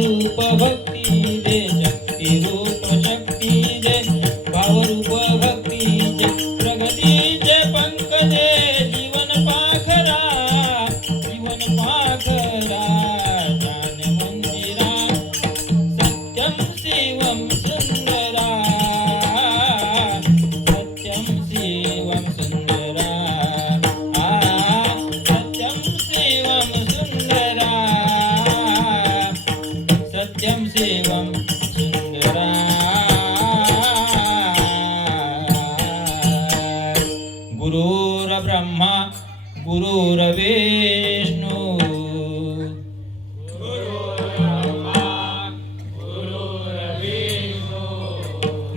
भावरूप भक्ती दे, शक्ती रूप शक्ती दे, भावरूप भक्ती दे, प्रगतीचे पंख दे, जीवन पाखरा ज्ञान मंदिरा, सत्यम शिवम सुंदरा, सत्यम शिवम सुंदरा, सत्यम शिवम सुंदरा, सत्यम शिवम सुंदरा। गुरुर्ब्रह्मा गुरुर्विष्णू,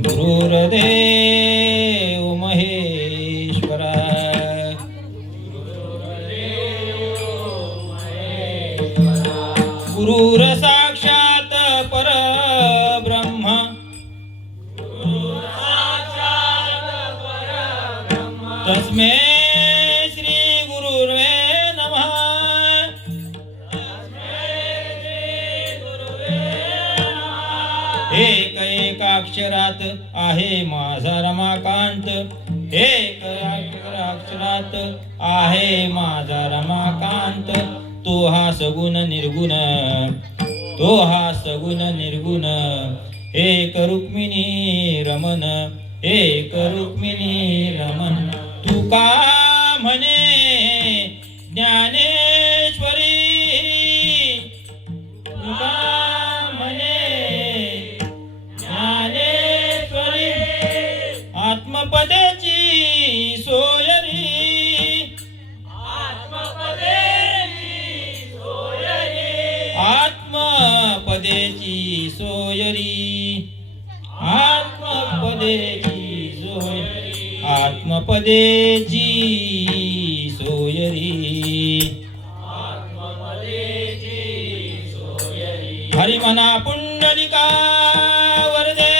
गुरुर्देव महेश्वरा, गुरुर साक्षात परब्रह्म, तस्मै श्री गुरुर्वे नमः। एक एकाक्षरात आहे माझा रमाकांत, एक अक्षरात आहे माझा रमाकांत, तो हा सगुण निर्गुण, तो हा सगुण निर्गुण, एक रुक्मिणी रमण, एक रुक्मिणी रमण, तुका म्हणे ज्ञानेश्वरी, तुका म्हणे ज्ञानेश्वरी, आत्मपदेची सोयरी, आत्मपदेची सोयरी, आत्मपदेची सोयरी, आत्मपदेची सोयरी, आत्मपदेची सोयरी, हरिमना पुंडलिका वरदे,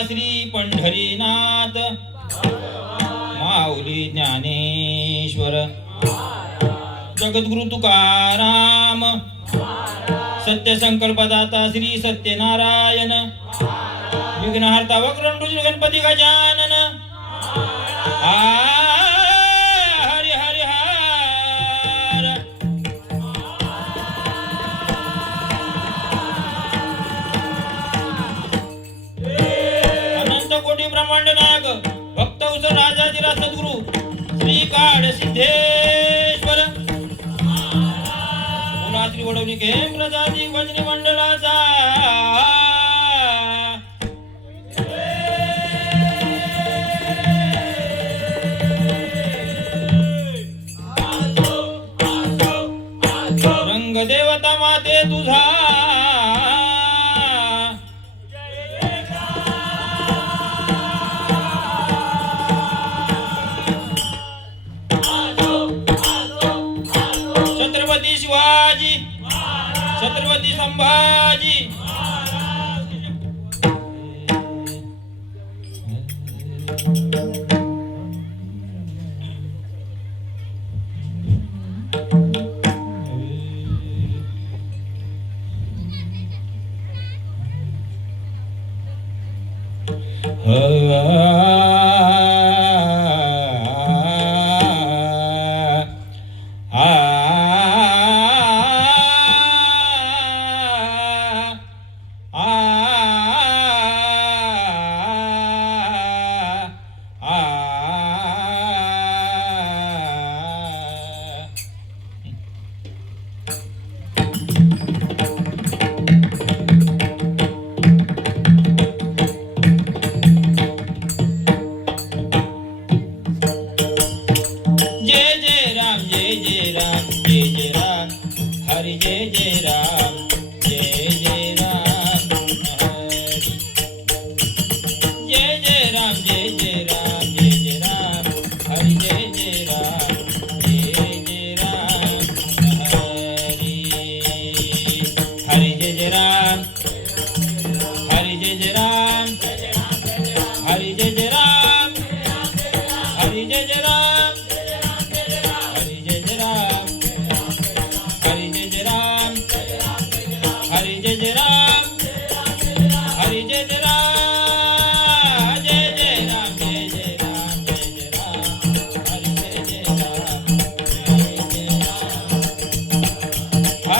श्री पंढरीनाथ माऊली ज्ञानेश्वर, जगद्गुरु तुकाराम, सत्य संकल्पदाता श्री सत्यनारायण, विघ्नहर्ता वक्रतुंड गणपती गजानन, हरि हरि हर, कोटी ब्रह्मांड नायक भक्त उचल राजाधिराज सद्गुरु श्री काड सिद्धेश्वर, बोला श्री वडवली केम प्रजाती भजनी मंडळाचा, रंग देवता माते तुझा, छत्रपती शिवाजी, छत्रपती संभाजी, जय जय राम, जय जय राम, जय जय राम, हरि जय जय राम।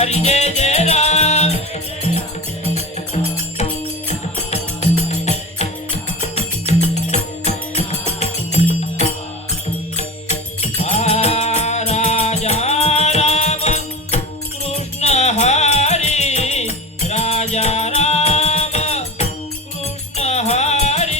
हरी जय जय राम राजा राम कृष्ण हरी राजा राम कृष्ण हरी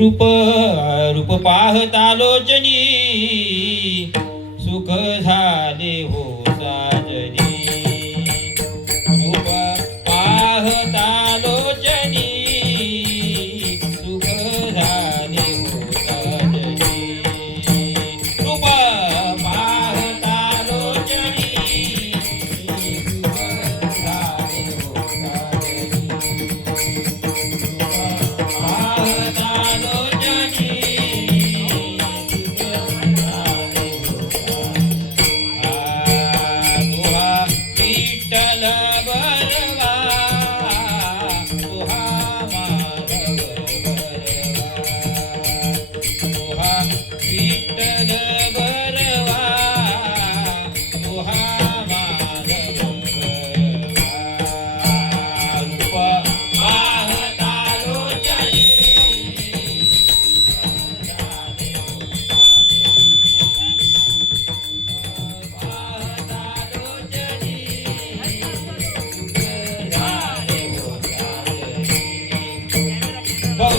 रूप रूप पाहता लोचनी सुख झाले हो साजनी रूप पाहता लोचनी सुख झाले हो साजनी रूप पाहता लोचनी सुख झाले हो साजनी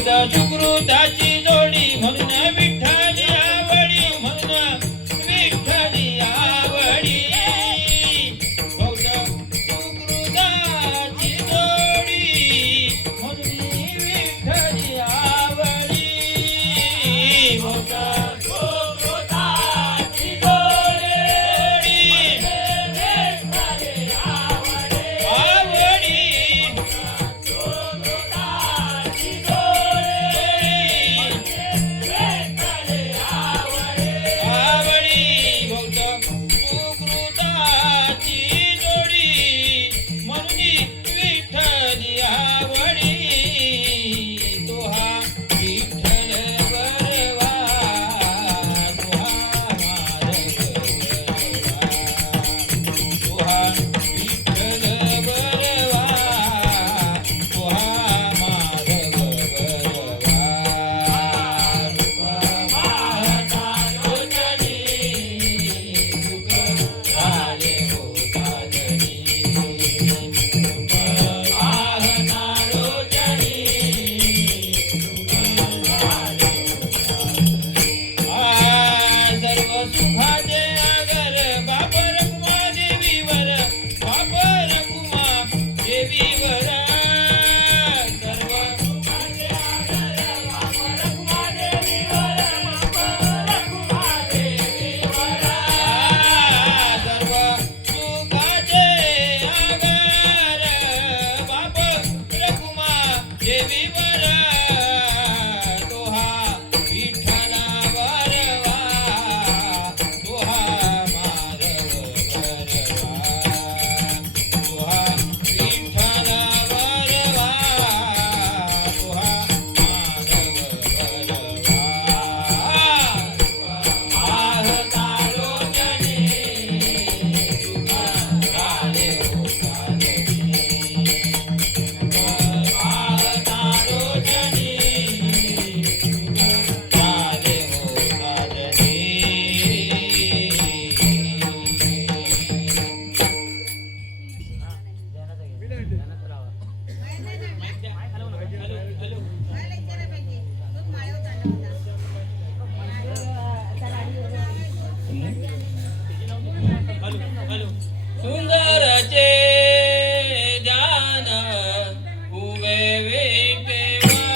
सुकृताची जोडी म्हणून विठ्ठली आवडी म्हणून विठ्ठली आवडी सुकृताची जोडी म्हणून विठ्ठली आवडी सुकृताची जोडी आवडी सुंदरचे ध्यान उभे विटेवारी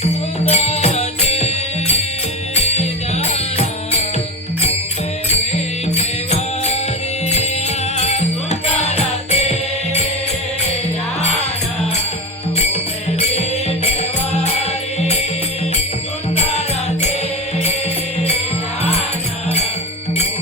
सुंदरचे ध्यान उभे विटेवारी सुंदरचे ध्यान उभे विटेवारी सुंदरचे ध्यान उभे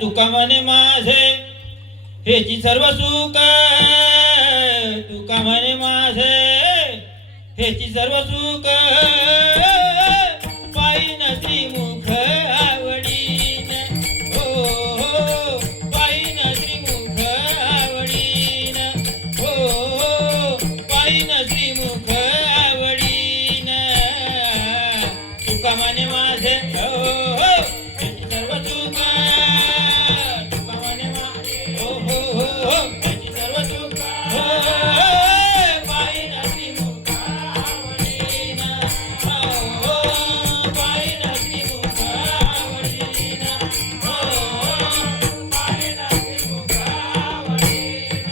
तुका म्हणे माझे हेची सर्व सुख तुका म्हणे माझे हेची सर्व सुख पायीन श्रीमुख आवडीन हो पायीन श्रीमुख आवडीन हो पायीन श्रीमुख आवडीन तुका म्हणे माझे हो हेची सर्व सुख तुका म्हणे माझे हो हेची सर्व सुख पायीन श्रीमुख आवडीन हो पायीन श्रीमुख आवडीन हो पायीन श्रीमुख आवडीन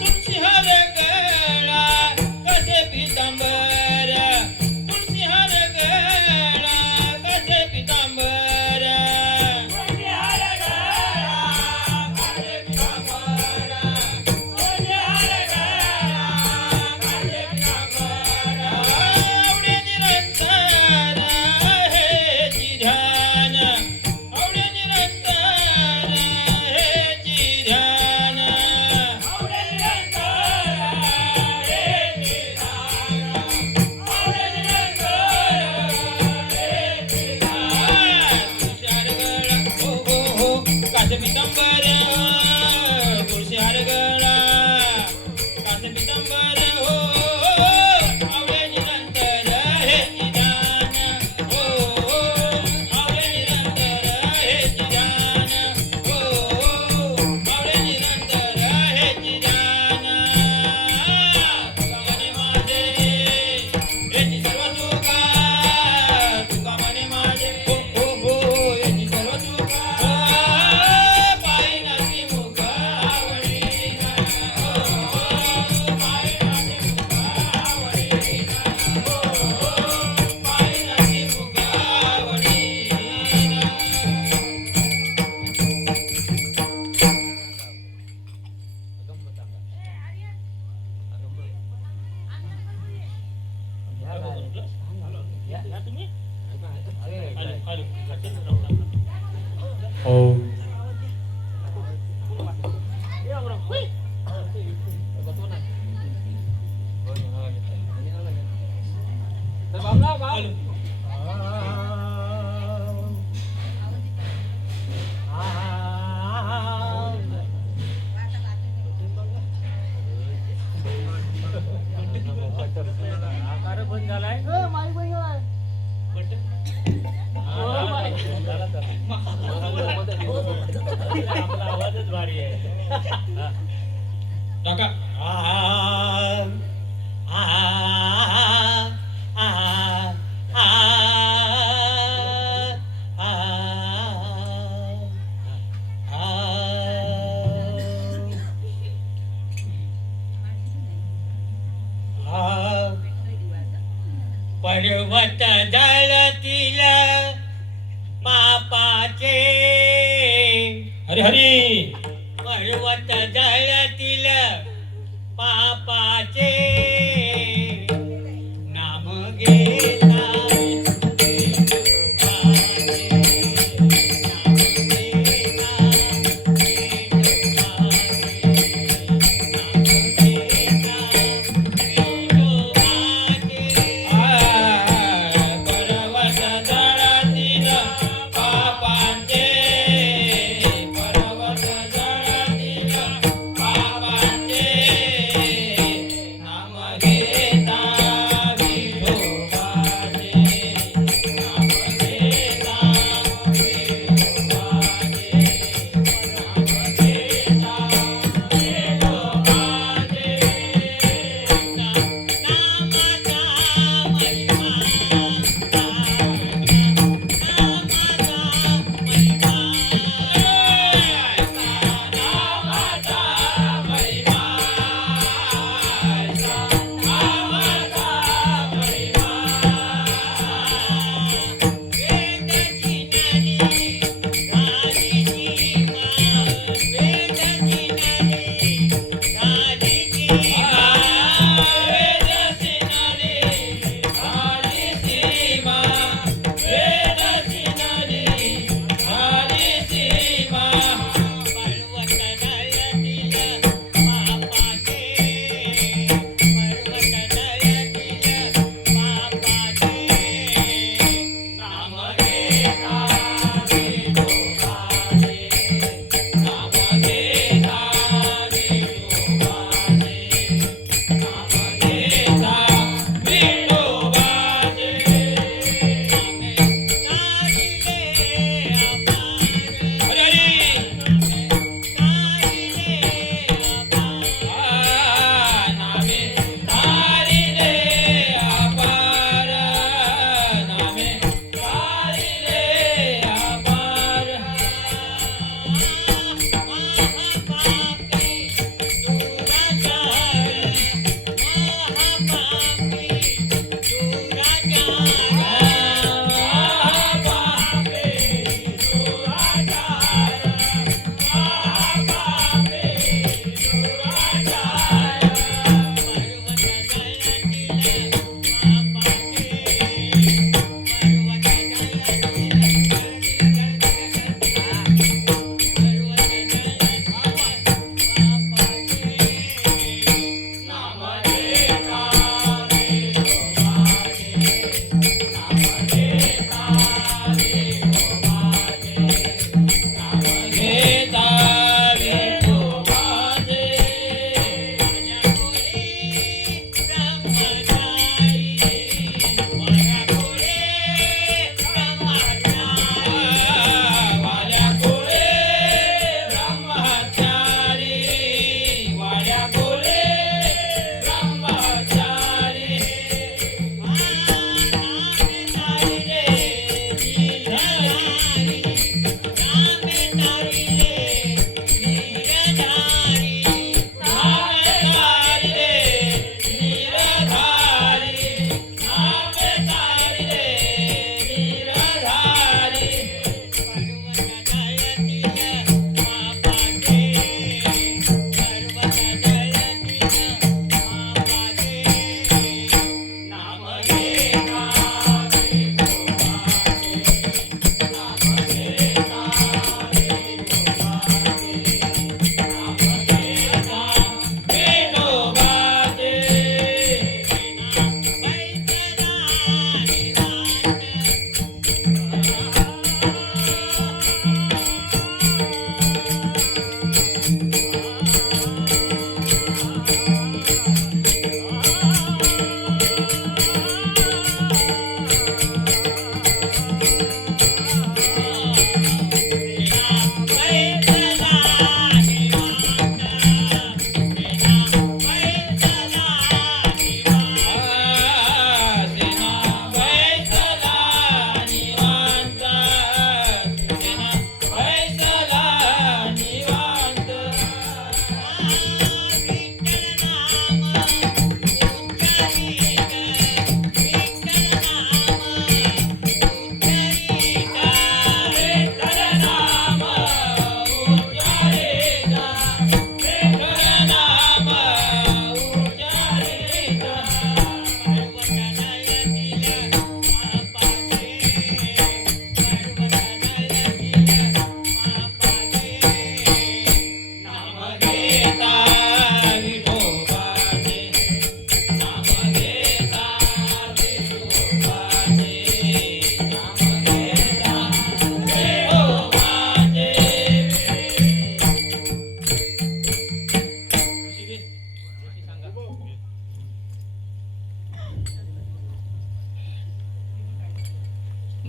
तुळशी हर गळा कसे पितांबर तुळशी हर गळा ना तुम्ही हॅलो हॅलो हो बंद झालाय आपला आवाजच भारी आहे काका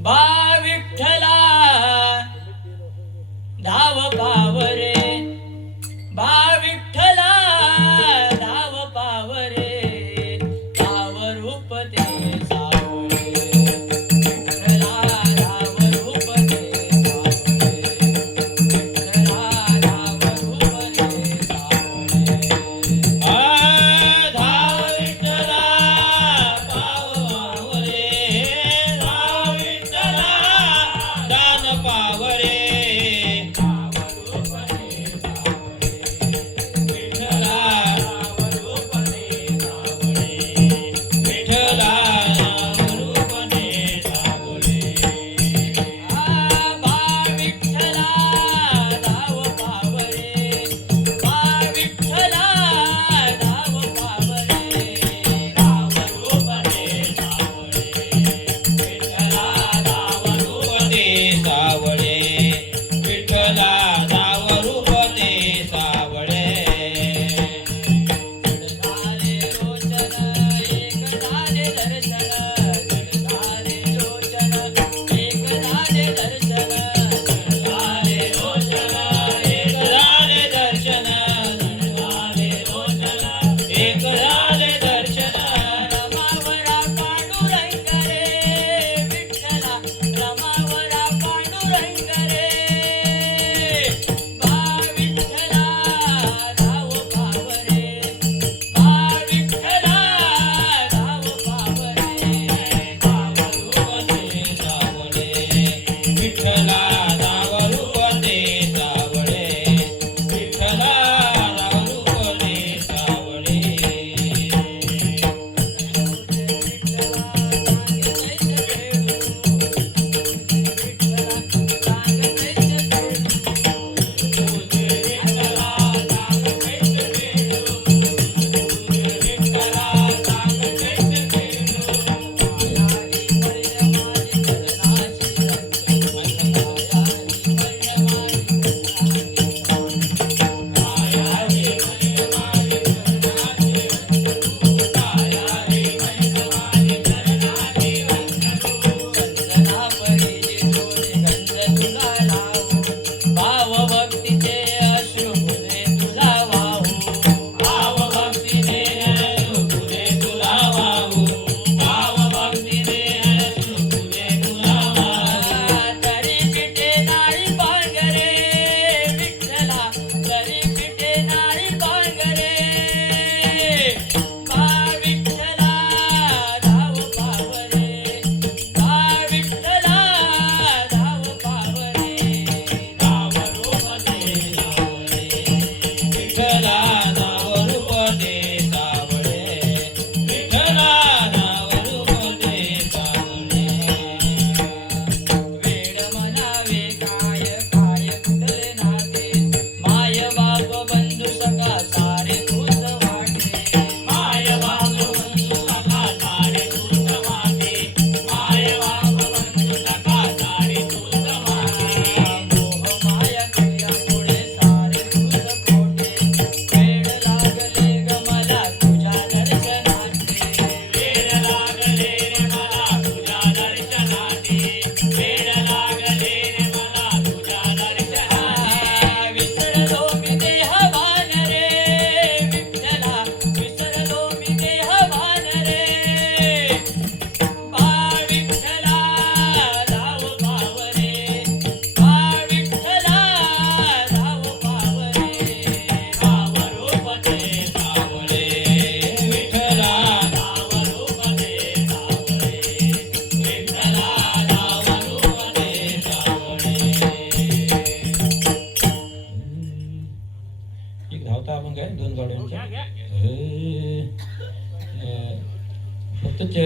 बा विठ्ठला धाव पावरे बा विठ्ठला धाव पावरे धाव रूप ते सावळे विठ्ठला धाव रूप ते सावळे विठ्ठला धाव रूप ते सावळे धाव विठ्ठला पावरे धाव विठ्ठला दान पावरे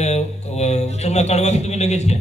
उचलला काढवा की तुम्ही लगेच घ्या.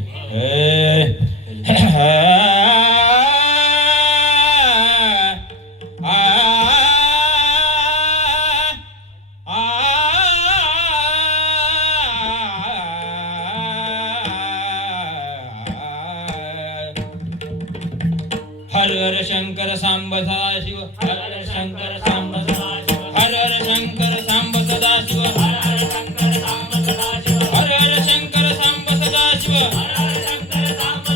हर हर शंकर सांब सदाशिव, हर हर शंकर सांब सदाशिव, हर हर शंकर सांब सदाशिव, हर हर शंकर सांब सदाशिव, हर हर शंकर सांब सदाशिव, हर हर शंकर सांब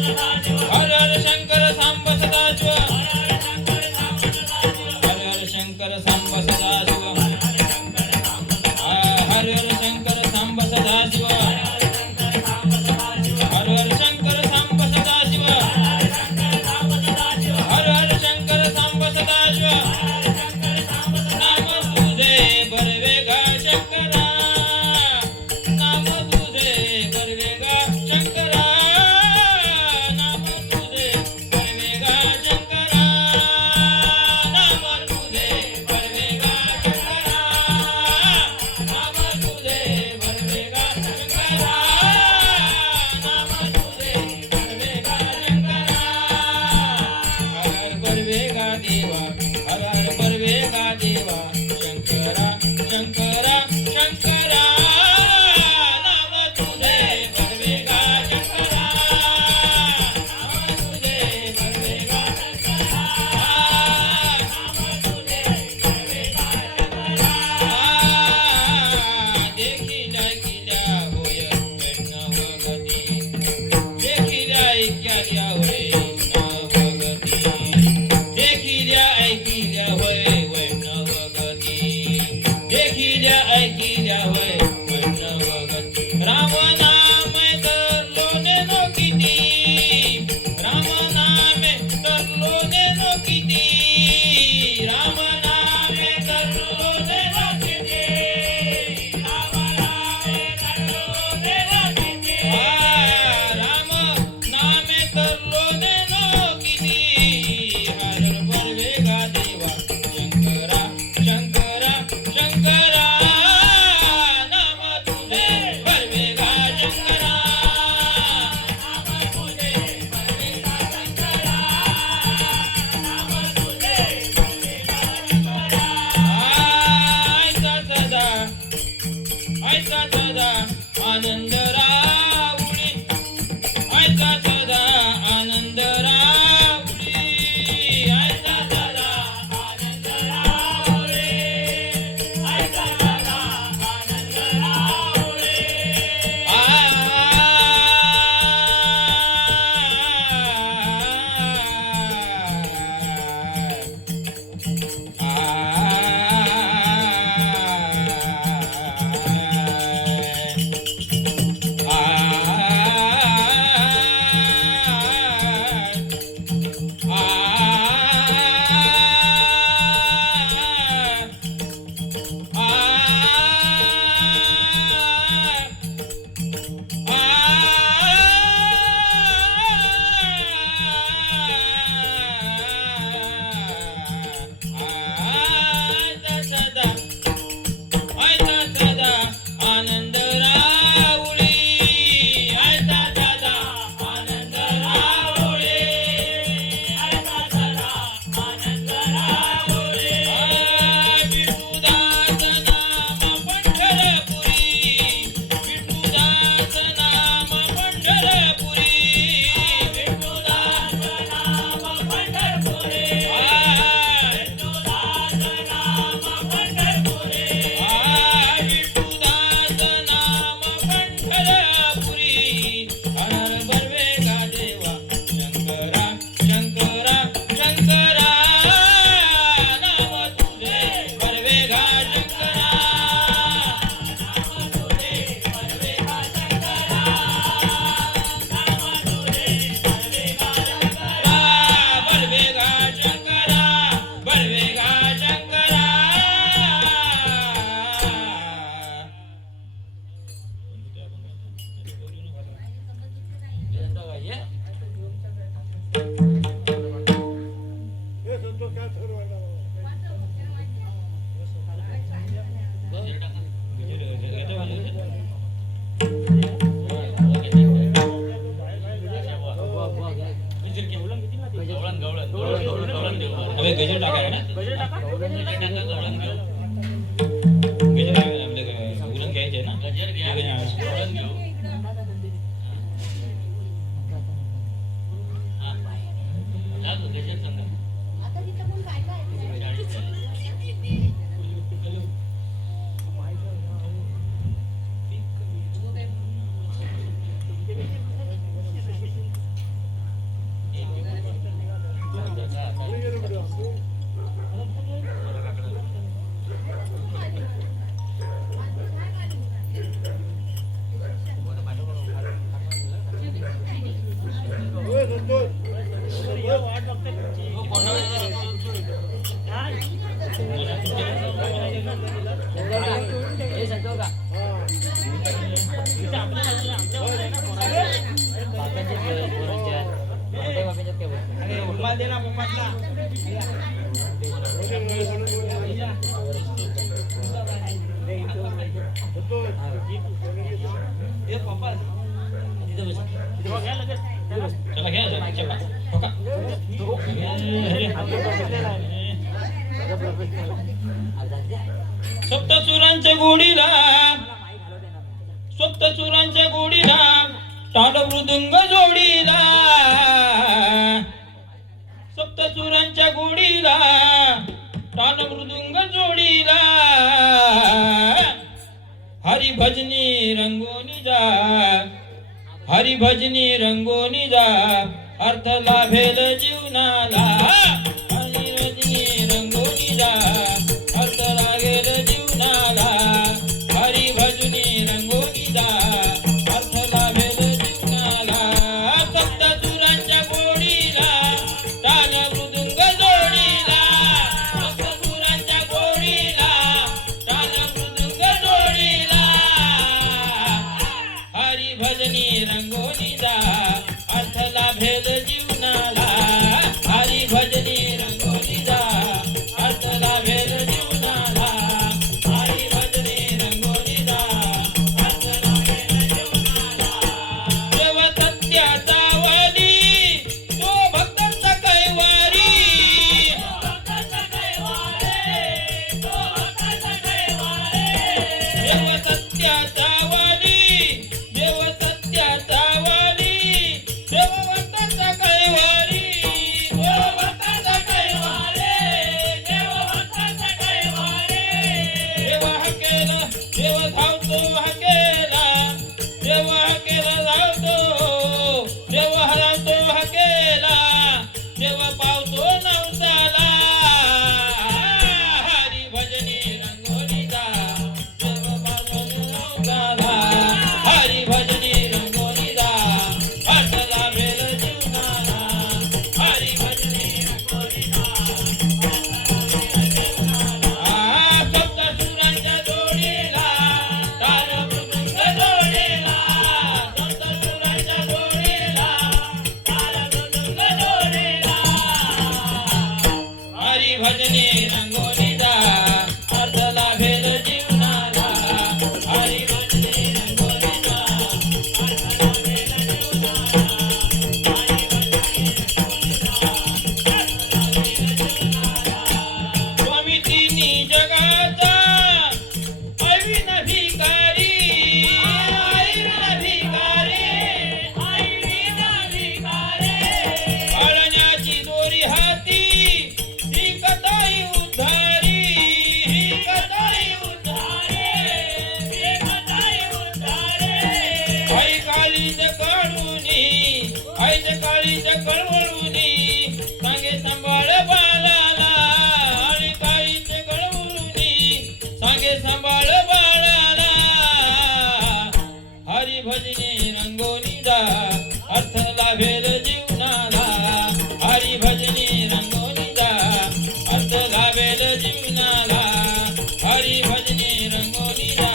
ऐका सदा आनंद राहुरी ऐका सदा आनंद राहुरी ऐका सदा आनंद राहुरी आनंद राहुरी ऐका सदा आनंद राहुरी ऐका सदा आनंद राहुरी विठुदास नाम पंढरपुरी विठुदास नाम पंढरपुरी विठुदास नाम पंढरपुरी विठुदास नाम पंढरपुरी विठुदास नाम पंढरपुरी हर हर बर्वे गा देवा शंकरा शंकरा शंकरा नाम तुझे बर्वे गा शंकरा नाम तुझे बर्वे गा शंकरा नाम तुझे बर्वे गा शंकरा बर्वे गा शंकरा बर्वे गा शंकरा अबे गजर टाकायला ना गजर टाका गजर उलन घ्यायचे ना गजर घ्या उलन घेऊ हां लाग गजर सांगा आता तिथे पण काय काय चला घ्या चला ठोका सप्तसुरांच्या गोडीला सप्तसुरांच्या गोडीला ताल मृदुंग जोडीला सप्तसुरांच्या गोडीला ताल मृदुंग जोडीला हरी भजनी रंगोनी जा हरी भजनी रंगोनी जा अर्थ लाभेल जीवनाला हरी भजनी रंगोनी जा अर्थ लागेल जीवनाला हरी भजनी रंगोनी जा अर्थ लाभेल जीवनाला सप्तसुरांच्या गोडीला ताल मृदुंग जोडीला सप्तसुरांच्या गोडीला ताल मृदुंग जोडीला हरी भजनी रंगोनी जा अर्थ लाभेल जीवनाला हरी भजनी काळीच काळीच कळवळुनी सांगे सांभाळ बाळाला आळी काळीच कळवळुनी सांगे सांभाळ बाळाला हरी भजने रंगोनी जा अर्थ लाभेल जीवनाला हरी भजने रंगोनी जा अर्थ लाभेल जीवनाला हरी भजने रंगोनी जा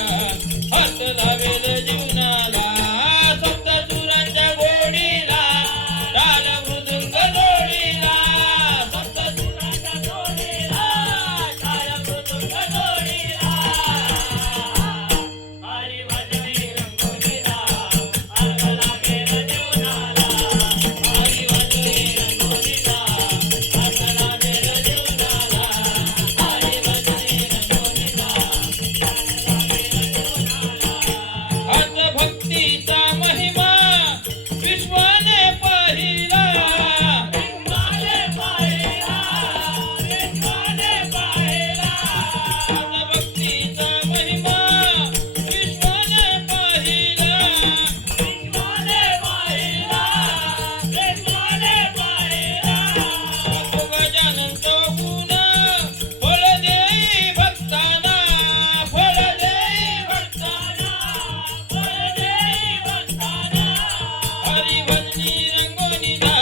अर्थ लाभेल जीवनाला सप्त सुरांच्या गोडीला ताल मृदुंग जोडीला सप्त सुरांच्या गोडीला ताल मृदुंग जोडीला हरी भजने रंगोनीला अर्थ लाभेल जीवनाला हरी भजने रंगोनीला अर्थ लाभेल जीवनाला हरी भजने रंगोनीला अर्थ भक्तीचा महिमा विश्वाने पाहिला विश्वाने पाहिला विश्वाने पाहिला अर्थ भक्तीचा महिमा विश्वाने पाहिला विश्वाने पाहिला विश्वाने पाहिला गजानन चौगुण फळ देई भक्ताना फळ देई भक्ताना फळ देई भक्ताना हरी भजनी रंगोनी जा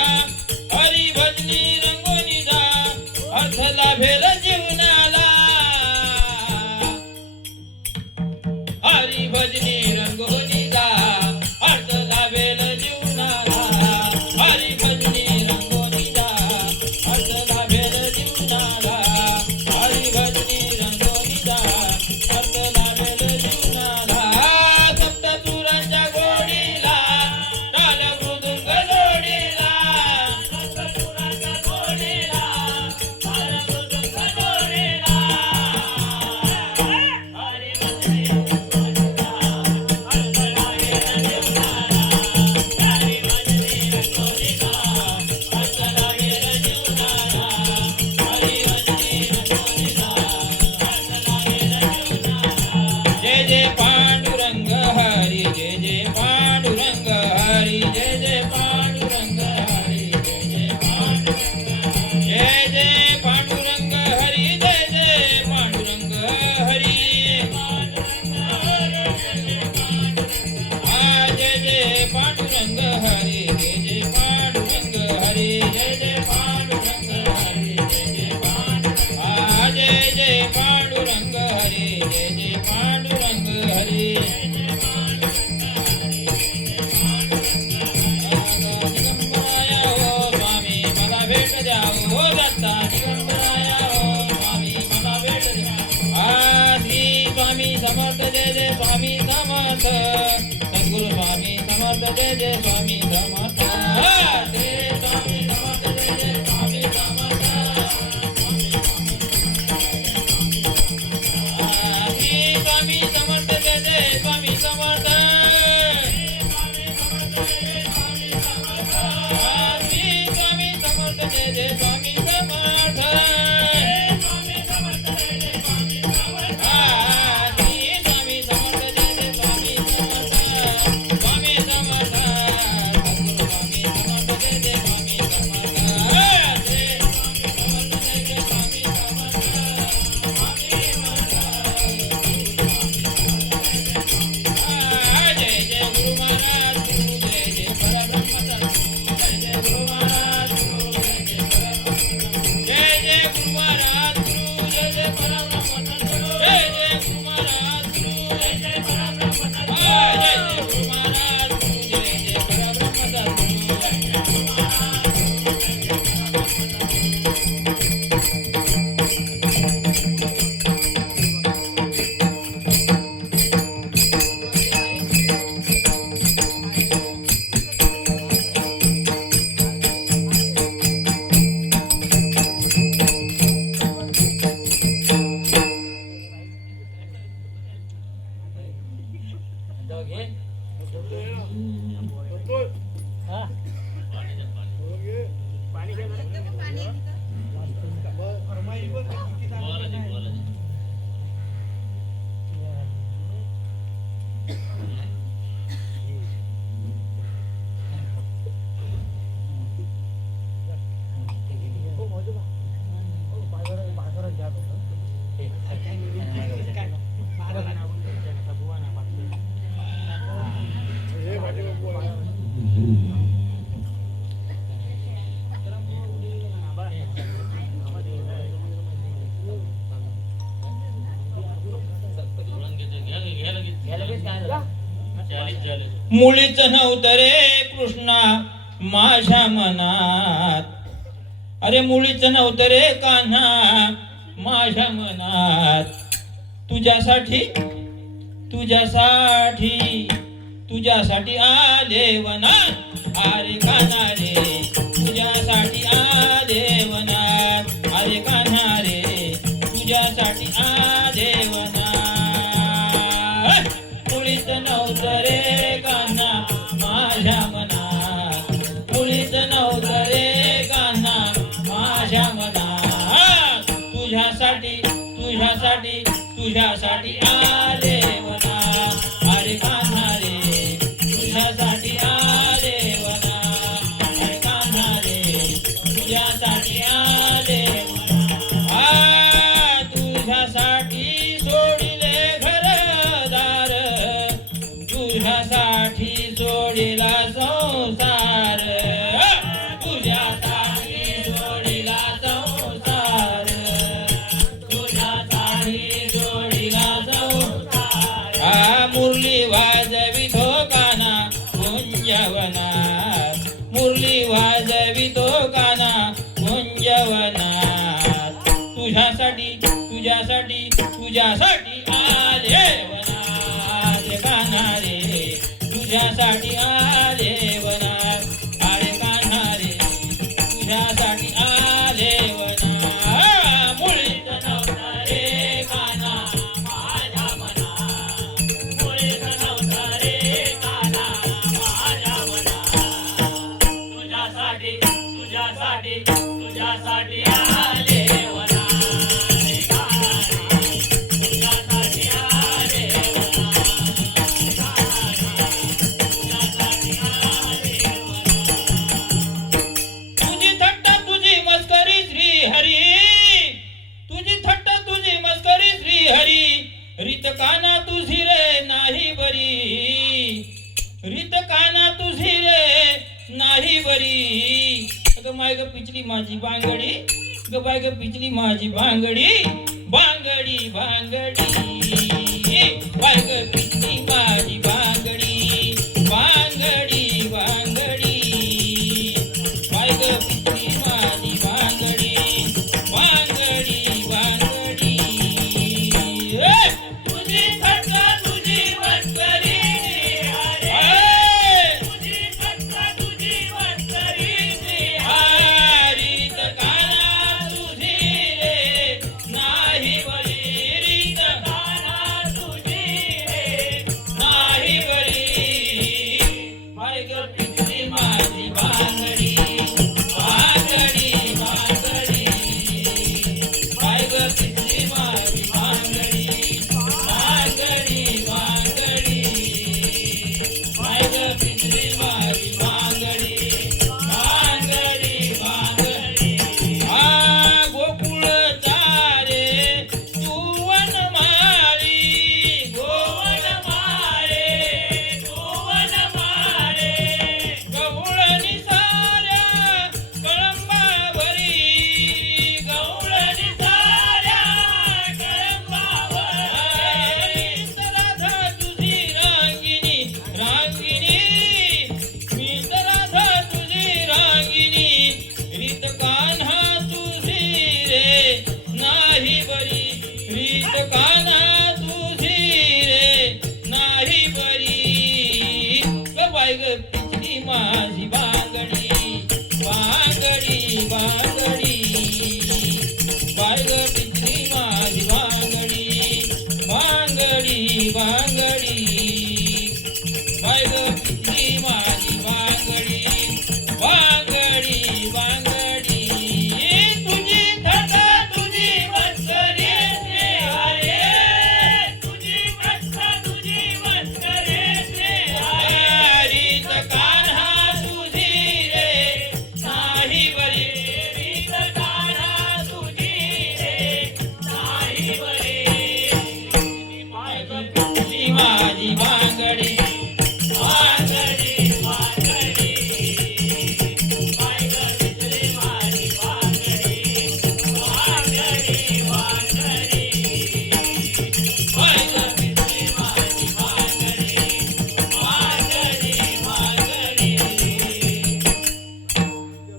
मुळीच नव्हतं रे कृष्णा माझ्या मनात. अरे मुळीच नव्हतं रे कान्हा माझ्या मनात. तुझ्यासाठी तुझ्यासाठी तुझ्यासाठी आले वनात. अरे कान्हा रे तुझ्यासाठी आले वनात. अरे कान्हा रे तुझ्यासाठी आले वनात. मुळीच नव्हतं रे कान्हा माझ्या मनात. मुळीच नव्हतं रे कान्हा माझ्या मनात. तुझ्यासाठी तुझ्यासाठी तुझ्यासाठी आले वनात. अरे कान्हा रे तुझ्यासाठी आले वनात. अरे कान्हा रे तुझ्यासाठी आले वनात. तुझ्यासाठी सोडिले घरदार. तुझ्यासाठी सोडिला संसार. तुझ्यासाठी सोडिला संसार. तुझ्यासाठी सोडिला संसार. मुरली वाजवितो काना कुंजवनात. मुरली वाजवितो काना कुंजवनात. तुझ्यासाठी तुझ्यासाठी तुझ्यासाठी आले वनात. कान्हा रे तुझ्यासाठी आले वनात. अरे कान्हा रे तुझ्यासाठी आले वनात. मुळीच नव्हतं रे कान्हा माझ्या मनात. मुळीच नव्हतं रे कान्हा माझ्या मनात. तुझ्यासाठी तुझ्यासाठी तुझ्यासाठी आले वनात. अरे कान्हा रे तुझ्यासाठी आले वनात. तुझी थट्टा तुझी मस्करी श्री हरी. तुझी थट्टा तुझी मस्करी श्री हरी. रीत काना तुझी रे नाही बरी. रीत काना तुझी रे नाही बरी. अगं माय ग पिचली माझी बांगडी. ग बाय ग पिचली माझी बांगडी. बांगडी बांगडी बाय ग पिचली माझी बांगडी. बांगडी बांगडी बाय ग पिचली माझी बांगडी. बांगडी बांगडी तुझी थट्टा तुझी मस्करी हरे. तुझी थट्टा तुझी मस्करी हरी. रीत काना तुझी रे नाही बरी. रीत काना तुझी रे नाही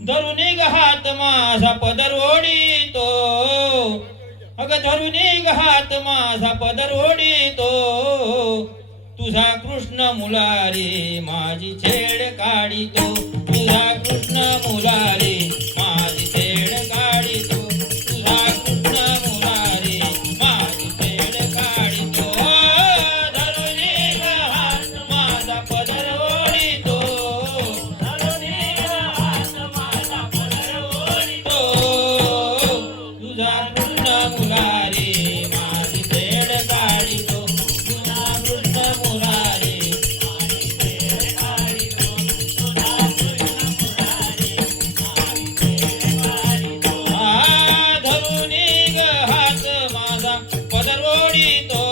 धरुनी ग हात माझा पदर ओढितो अग धरुनी ग हात माझा पदर ओढितो तुझा कृष्ण मुलारी माझी छेड काढितो तुझा कृष्ण मुलारी माझी छेड काढितो तुझा कृष्ण मुलारी माझी छेड काढितो धरुनी ग हात माझा पदर ओढितो धरुनी ग हात माझा पदर ओढितो तुझा कृष्ण मुलारी माझी छेड काढितो तुझा कृष्ण मुरारी माझी छेड काढितो तुझा कृष्ण मुरारी माझी छेड काढितो धरुनी ग हात माझा पदर ओढितो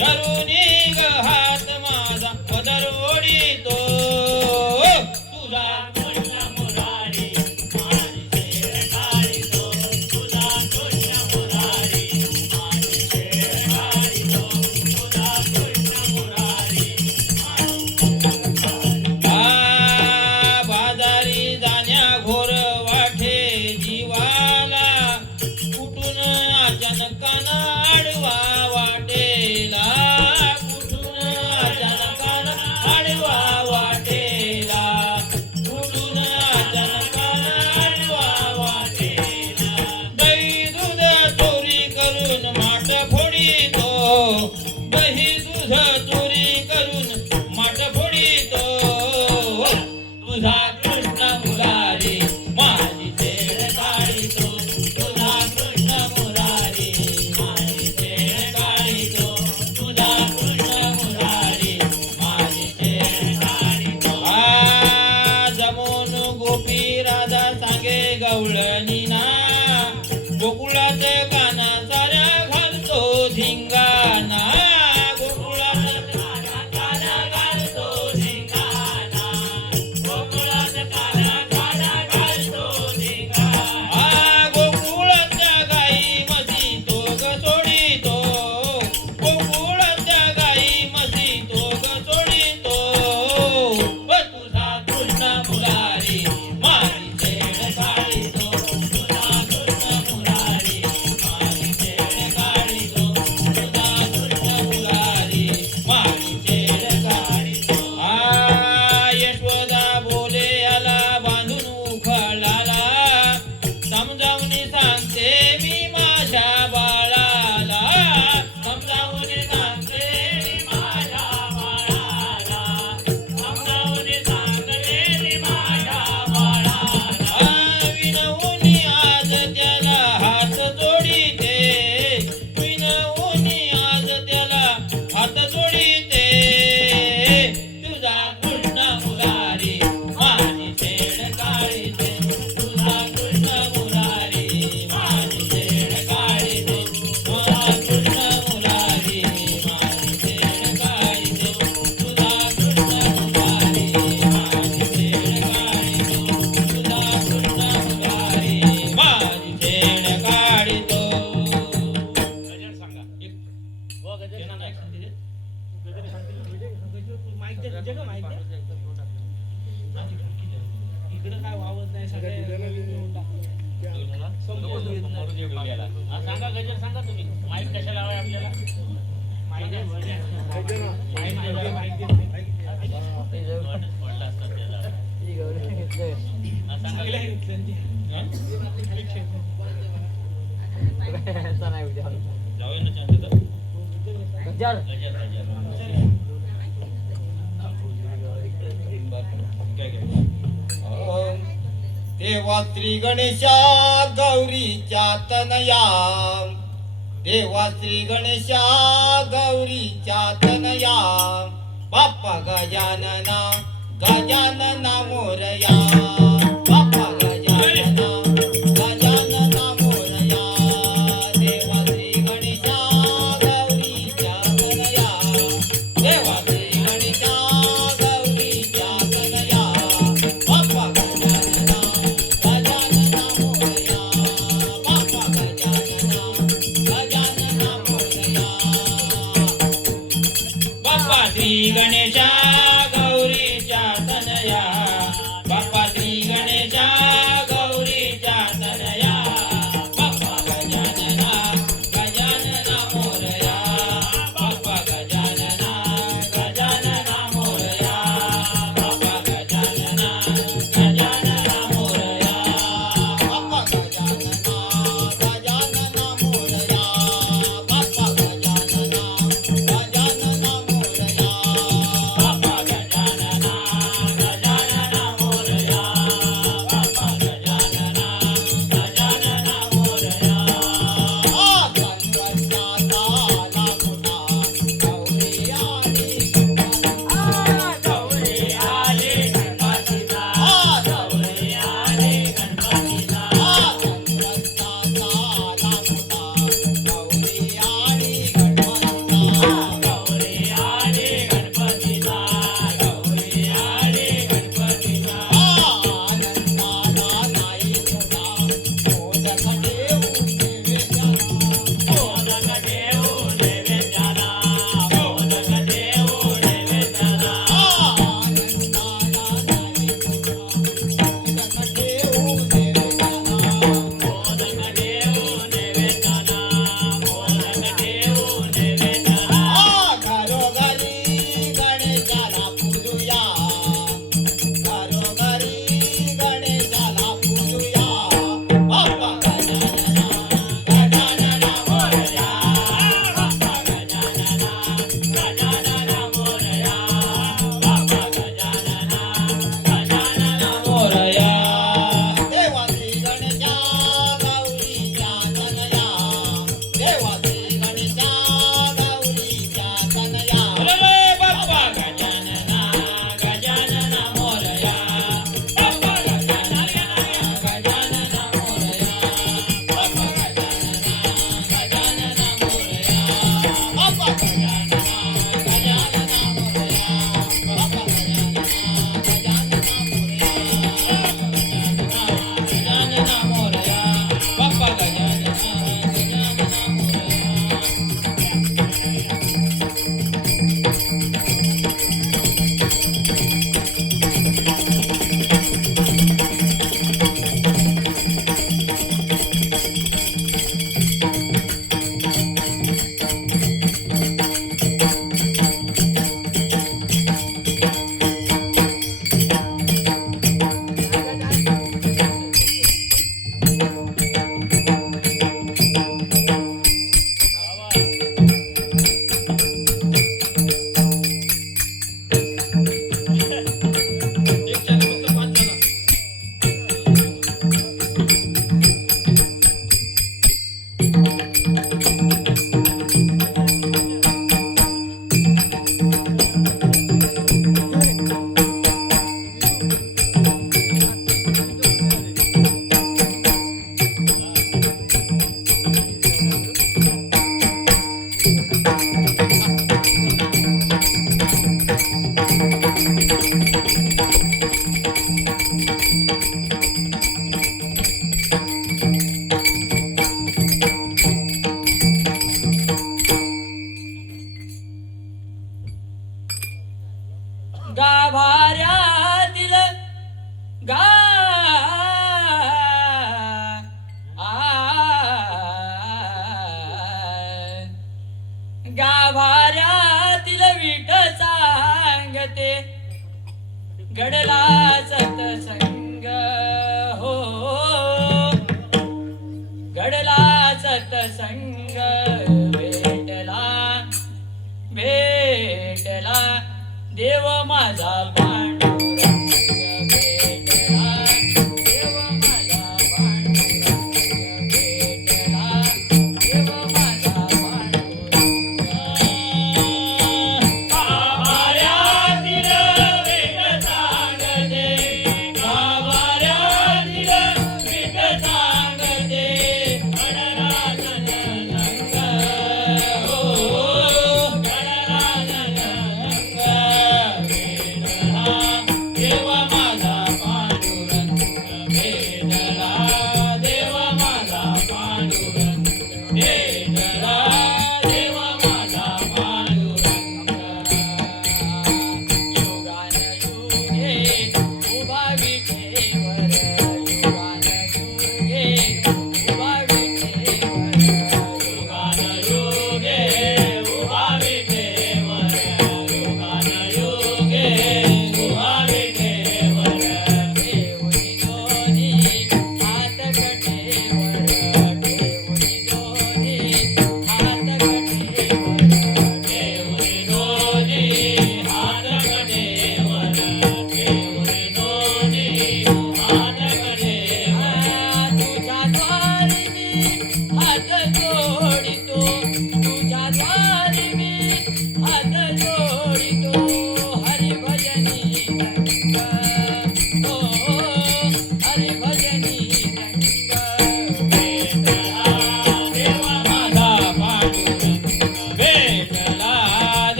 धरुनी ग हात माझा पदर ओढितो तुझा कृष्ण मुरारी माझी छेड काढितो तुझा कृष्ण मुरारी माझी छेड काढितो तुझा कृष्ण मुरारी बाजारी जाण्या घोर वाटे जीवाला कुठून अचानकान आडवा वाटेला कुठून अचानकान आडवा वाटेला कुठून अचानकान आडवा वाटेला दही दूध चोरी करून माठ फोडितो दही दूध चोरी करून माठ फोडितो तुझा कृष्ण मुरारी माझी छेड काढितो तुझा कृष्ण मुरारी माझी छेड काढितो तुझा कृष्ण मुरारी माझी छेड काढितो जमून गोपी राधा सांगे गवळणीना गोकुळात काना साऱ्या घालतो धिंगाणा गोकुळात काना घालतो धिंगाणा गोकुळात काना घालतो धिंगाणा गोकुळाच्या गाई म्हशी तो ग सोडितो गोकुळाच्या गाई म्हशी तो ग सोडितो तुझा कृष्ण मुरारी माझी छेड काढितो तुझा कृष्ण मुरारी माझी छेड काढितो तुझा कृष्ण मुरारी माझी छेड काढितो यशोदा बोले आला बांधून उखळाला समजावून सांगते मी माझ्या बाळाला समजावून सांगते मी माझ्या बाळाला समजावून सांगते मी माझ्या बाळाला विनवून आज त्याला हात जोडिते विनवून आज त्याला हात जोडिते तुझा कृष्ण मुरारी माझी छेड काढिते तुझा कृष्ण मुरारी माझी छेड काढिते तुझा कृष्ण मुरारी माझी छेड काढिते तुझा कृष्ण मुरारी माझी छेड काढितो तुझा कृष्ण मुरारी माझी छेड काढितो गजर सांगा एक हो गजर सांगा. इकडं काय वावत नाही हा, सांगा गजर सांगा तुम्ही माईक कशाला हवाय आपल्याला पडला असतात त्याला हा, सांगा जाऊया ना चांगलं गजर गजर देवा श्री गणेशा गौरीच्या तनया देवा श्री गणेशा गौरीच्या तनया बाप्पा गजानना गजानना मोरया बाप्पा गजानना गजानना मोरया देवा श्री गणेशा गौरीच्या तनया देवा श्री गणेशा गौरीच्या तनया बाप्पा गजानना गजानना मोरया बाप्पा गजानना गजानना मोरया बाप्पा श्री गणेशा गौरीच्या तनया बाप्पा श्री गजानना मोरया बाप्पा गजानना गजानना मोरया बाप्पा गजानना गजानना मोरया बाप्पा गजानना गजानना मोरया बाप्पा गजानना गजानना मोरया गौरी आली गणपतीचा गौरी आली गणपतीचा गौरी आली गणपतीचा गौरी आली गणपतीचा मोदक देऊ नैवेद्याला मोदक देऊ नैवेद्याला मोदक देऊ नैवेद्याला मोदक देऊ नैवेद्याला घरोघरी गणेशाला पूजूया घरोघरी गणेशाला पूजूया बाप्पा गजानना गजानना मोरया बाप्पा गजानना गजानना मोरया बाप्पा गजानना गजानना मोरया देवा श्री गणेशा गौरीच्या तनया देवा श्री गणेशा गौरीच्या तनया बोले बाप्पा गजानना गजानना मोरया बाप्पा गजानना गजानना मोरया बाप्पा गजानना गजानना मोरया बाप्पा गजानना गजानना मोरया बाप्पा गजानना मोरया बाप्पा गजानना गजानना मोरया गाभाऱ्यातील गा गाभाऱ्यातील विठ सांगते घडला सतसंग हो घडला सतसंग भेटला देव माझा पांडुरंग भेटला देव माझा पांडुरंग भेटला देव माझा पांडुरंग गाभाऱ्यातील विठ सांगते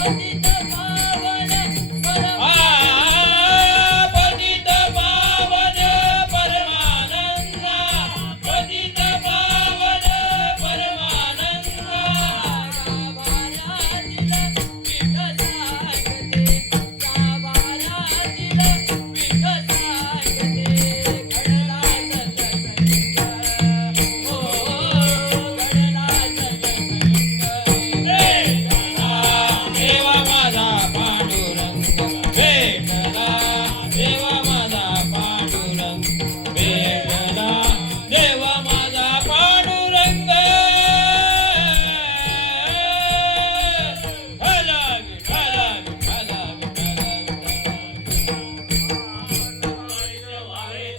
पतित पावन परम पतित पावन परमानंदा पतित पावन परमानंदा गाभाऱ्यातील पीठ सांगते गाभाऱ्यातील पीठ सांगते घडला सत्संग हो घडला सत्संग देवा माझा पांडुरंग भेटला देवा माझा पांडुरंग भेटला देवा माझा पांडुरंग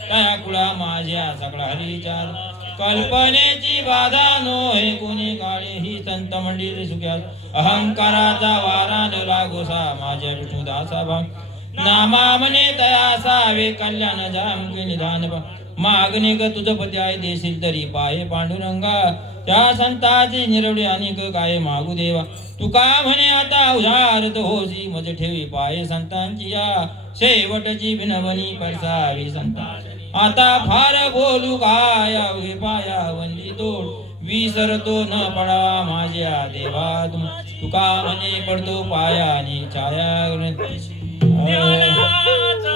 तया कुळा माझ्या सगळा हरिचार कल्पनेची बाधा नो हे कोणी काळे ही संत मंडळी सुख्या अहंकाराचा वारा न लागोसा माझ्या विष्णुदासा भाग नामा म्हणे तया सावे कल्याण जाम के निधान मागणे ग तुझ पती आहे देशील तरी पाये पांडुरंगा त्या संताची निरवडी अनेक काय मागू देवा तुका म्हणे आता उजारत होसी मज ठेवी पाये संतांची या शेवटची विनवणी परसावी संता आता फार बोलू काय अवघे पाया वंदी तोड विसरतो न पडा माझ्या देवा तुका म्हणे पडतो पायाने छाया ज्ञानाचा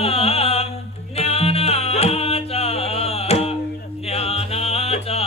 ज्ञानाचा ज्ञानाचा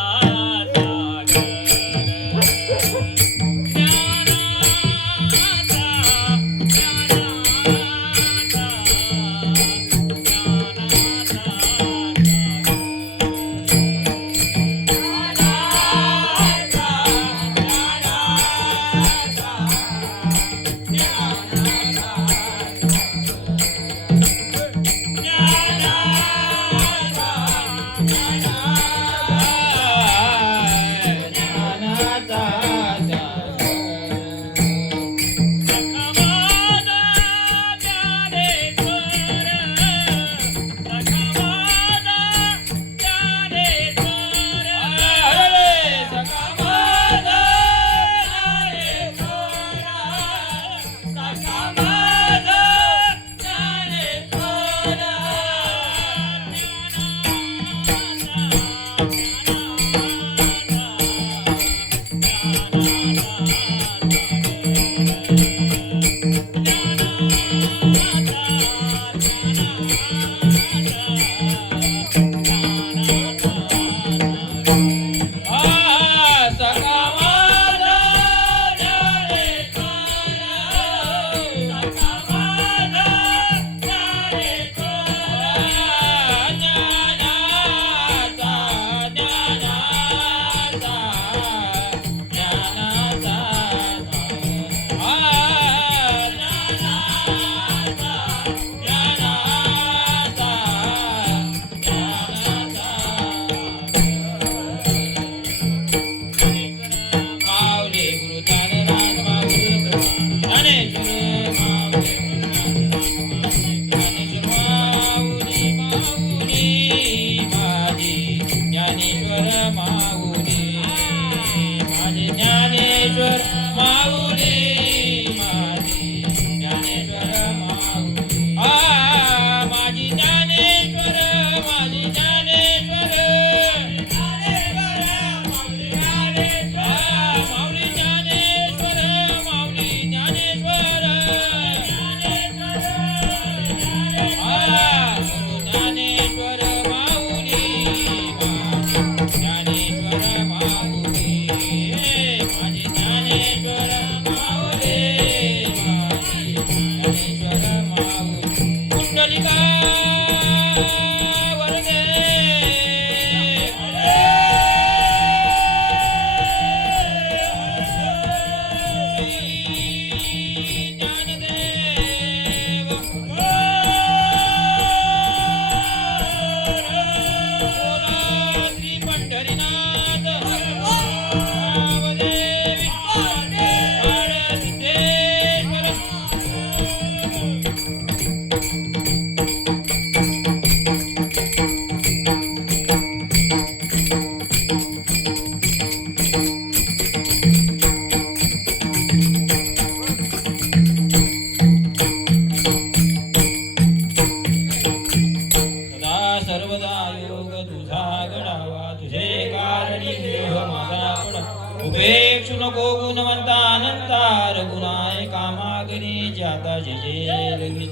उपेक्षु नको गुणवंता अनंता रघुनाय कामागरी जाता जे जे लगी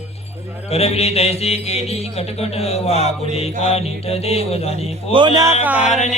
करविली तैसी केली कटकट वाकुळे का नीट देव जाणे कोण्या कारणे